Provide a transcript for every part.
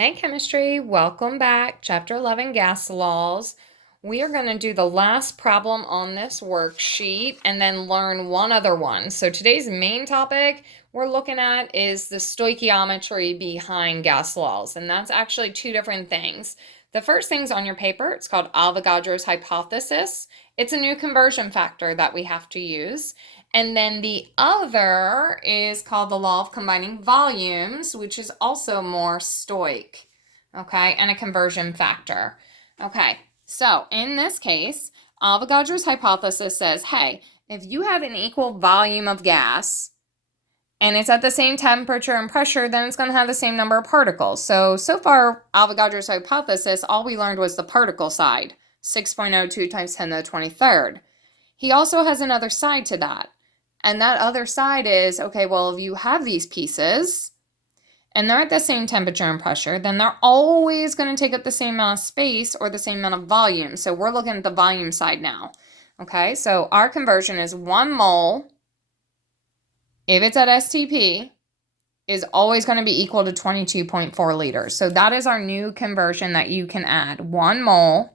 Hey chemistry, welcome back. Chapter 11, gas laws. We are going to do the last problem on this worksheet and then learn one other one. So today's main topic we're looking at is the stoichiometry behind gas laws, and that's actually two different things. The first thing's on your paper. It's called Avogadro's hypothesis. It's a new conversion factor that we have to use. And then the other is called the law of combining volumes, which is also more stoic, okay, and a conversion factor. Okay, so in this case, Avogadro's hypothesis says, hey, if you have an equal volume of gas and it's at the same temperature and pressure, then it's going to have the same number of particles. So far, Avogadro's hypothesis, all we learned was the particle side, 6.02 times 10 to the 23rd. He also has another side to that. And that other side is, okay, well, if you have these pieces and they're at the same temperature and pressure, then they're always going to take up the same amount of space or the same amount of volume. So we're looking at the volume side now. Okay, so our conversion is 1 mole, if it's at STP, is always going to be equal to 22.4 liters. So that is our new conversion that you can add. 1 mole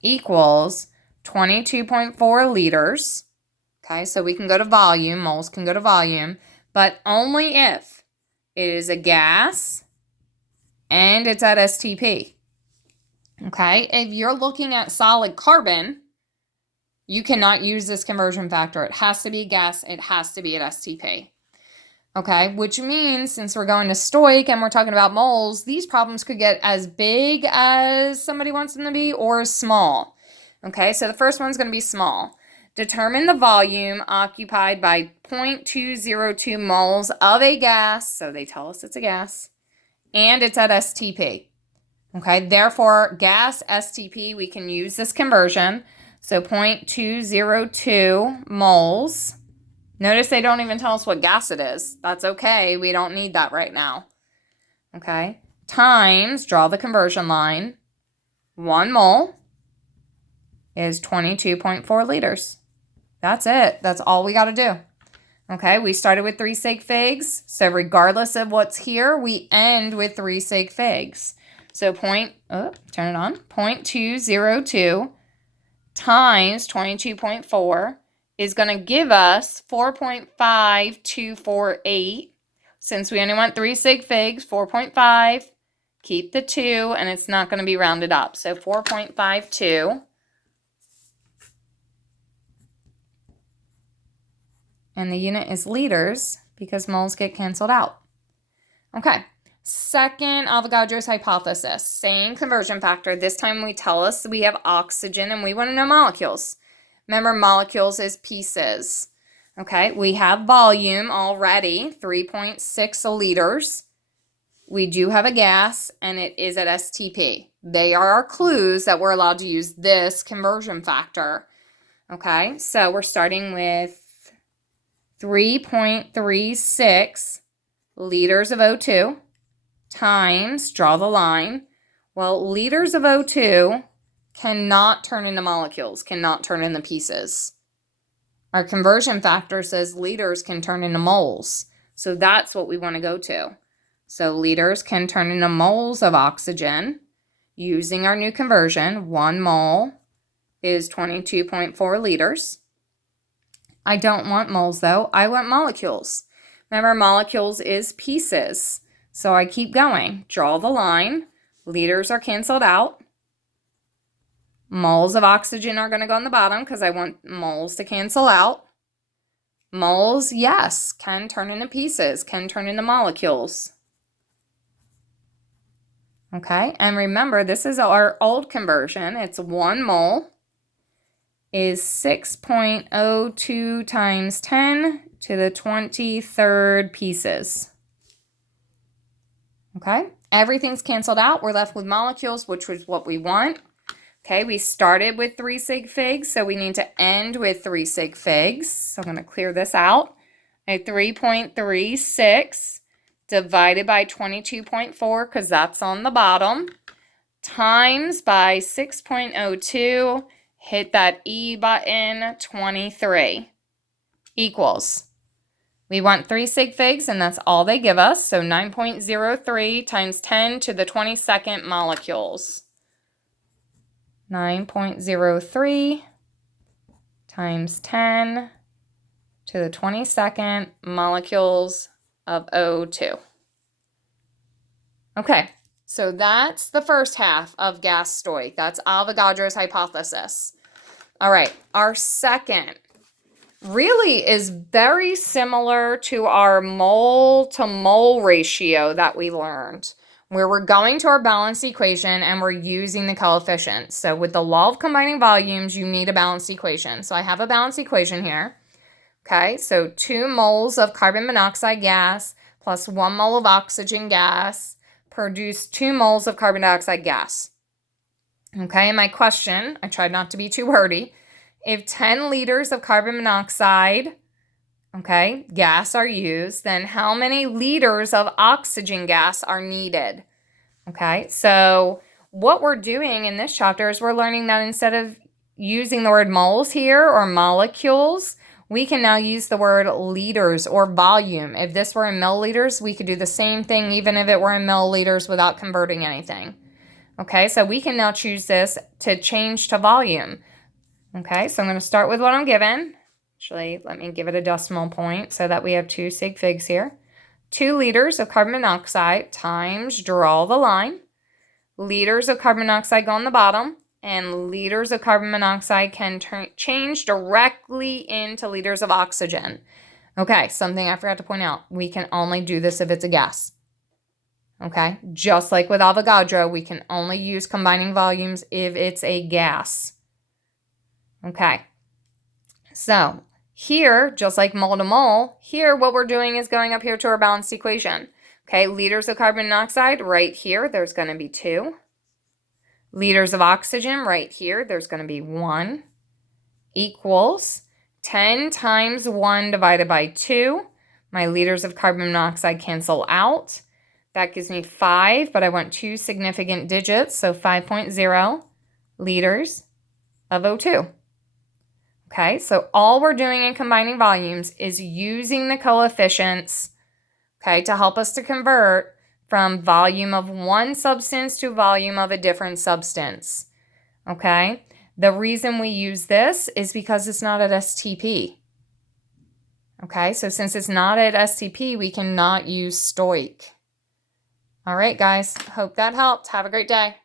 equals 22.4 liters. Okay, so we can go to volume, moles can go to volume, but only if it is a gas and it's at STP. Okay, if you're looking at solid carbon, you cannot use this conversion factor. It has to be gas, it has to be at STP. Okay, which means since we're going to stoic and we're talking about moles, these problems could get as big as somebody wants them to be or small. Okay, so the first one's going to be small. Determine the volume occupied by 0.202 moles of a gas, so they tell us it's a gas, and it's at STP. Okay, therefore, gas, STP, we can use this conversion. So 0.202 moles. Notice they don't even tell us what gas it is. That's okay, we don't need that right now. Okay, times, draw the conversion line, 1 mole is 22.4 liters. That's it. That's all we got to do. Okay, we started with 3 sig figs. So regardless of what's here, we end with 3 sig figs. So turn it on. 0.202 times 22.4 is going to give us 4.5248. Since we only want 3 sig figs, 4.5, keep the 2, and it's not going to be rounded up. So 4.52. And the unit is liters because moles get canceled out. Okay, second Avogadro's hypothesis, same conversion factor. This time we tell us we have oxygen and we want to know molecules. Remember, molecules is pieces. Okay, we have volume already, 3.6 liters. We do have a gas and it is at STP. They are our clues that we're allowed to use this conversion factor. Okay, so we're starting with 3.36 liters of O2 times, draw the line. Well, liters of O2 cannot turn into molecules, cannot turn into pieces. Our conversion factor says liters can turn into moles. So that's what we want to go to. So liters can turn into moles of oxygen using our new conversion. 1 mole is 22.4 liters. I don't want moles though, I want molecules. Remember, molecules is pieces. So I keep going, draw the line, liters are canceled out. Moles of oxygen are going to go on the bottom because I want moles to cancel out. Moles, yes, can turn into pieces, can turn into molecules. Okay, and remember, this is our old conversion. It's 1 mole is 6.02 times 10 to the 23rd pieces. Okay, everything's canceled out. We're left with molecules, which was what we want. Okay, we started with 3 sig figs, so we need to end with 3 sig figs. So I'm going to clear this out. A 3.36 divided by 22.4, because that's on the bottom, times by 6.02, hit that E button, 23, equals. We want 3 sig figs, and that's all they give us. So 9.03 times 10 to the 22nd molecules. 9.03 times 10 to the 22nd molecules of O2. Okay, so that's the first half of gas Stoich. That's Avogadro's hypothesis. All right, our second really is very similar to our mole to mole ratio that we learned, where we're going to our balanced equation and we're using the coefficients. So with the law of combining volumes, you need a balanced equation. So I have a balanced equation here. Okay, so 2 moles of carbon monoxide gas plus 1 mole of oxygen gas produce 2 moles of carbon dioxide gas. Okay, and my question, I tried not to be too wordy. If 10 liters of carbon monoxide, okay, gas are used, then how many liters of oxygen gas are needed? Okay, so what we're doing in this chapter is we're learning that instead of using the word moles here or molecules, we can now use the word liters or volume. If this were in milliliters, we could do the same thing even if it were in milliliters without converting anything. Okay, so we can now choose this to change to volume. Okay, so I'm going to start with what I'm given. Actually, let me give it a decimal point so that we have 2 sig figs here. 2 liters of carbon monoxide times, draw the line. Liters of carbon monoxide go on the bottom, and liters of carbon monoxide can change directly into liters of oxygen. Okay, something I forgot to point out. We can only do this if it's a gas. Okay, just like with Avogadro, we can only use combining volumes if it's a gas. Okay, so here, just like mole to mole, here what we're doing is going up here to our balanced equation. Okay, liters of carbon monoxide, right here, there's going to be 2. Liters of oxygen, right here, there's going to be 1, equals 10 times 1 divided by 2. My liters of carbon monoxide cancel out. That gives me 5, but I want 2 significant digits, so 5.0 liters of O2. Okay, so all we're doing in combining volumes is using the coefficients, okay, to help us to convert from volume of one substance to volume of a different substance, okay? The reason we use this is because it's not at STP, okay? So since it's not at STP, we cannot use Stoich. All right, guys, hope that helped. Have a great day.